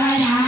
I'm that I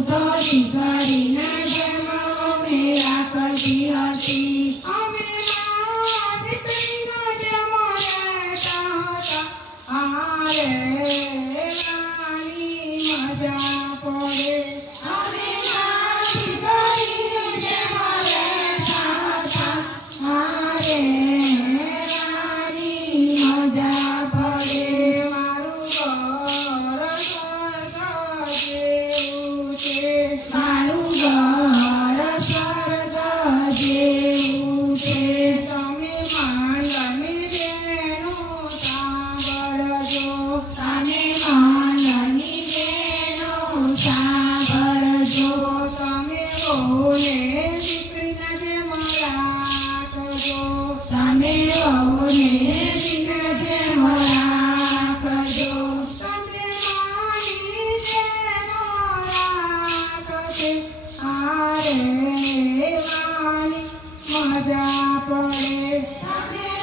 chutar, chutar. ಜಾತಳೆ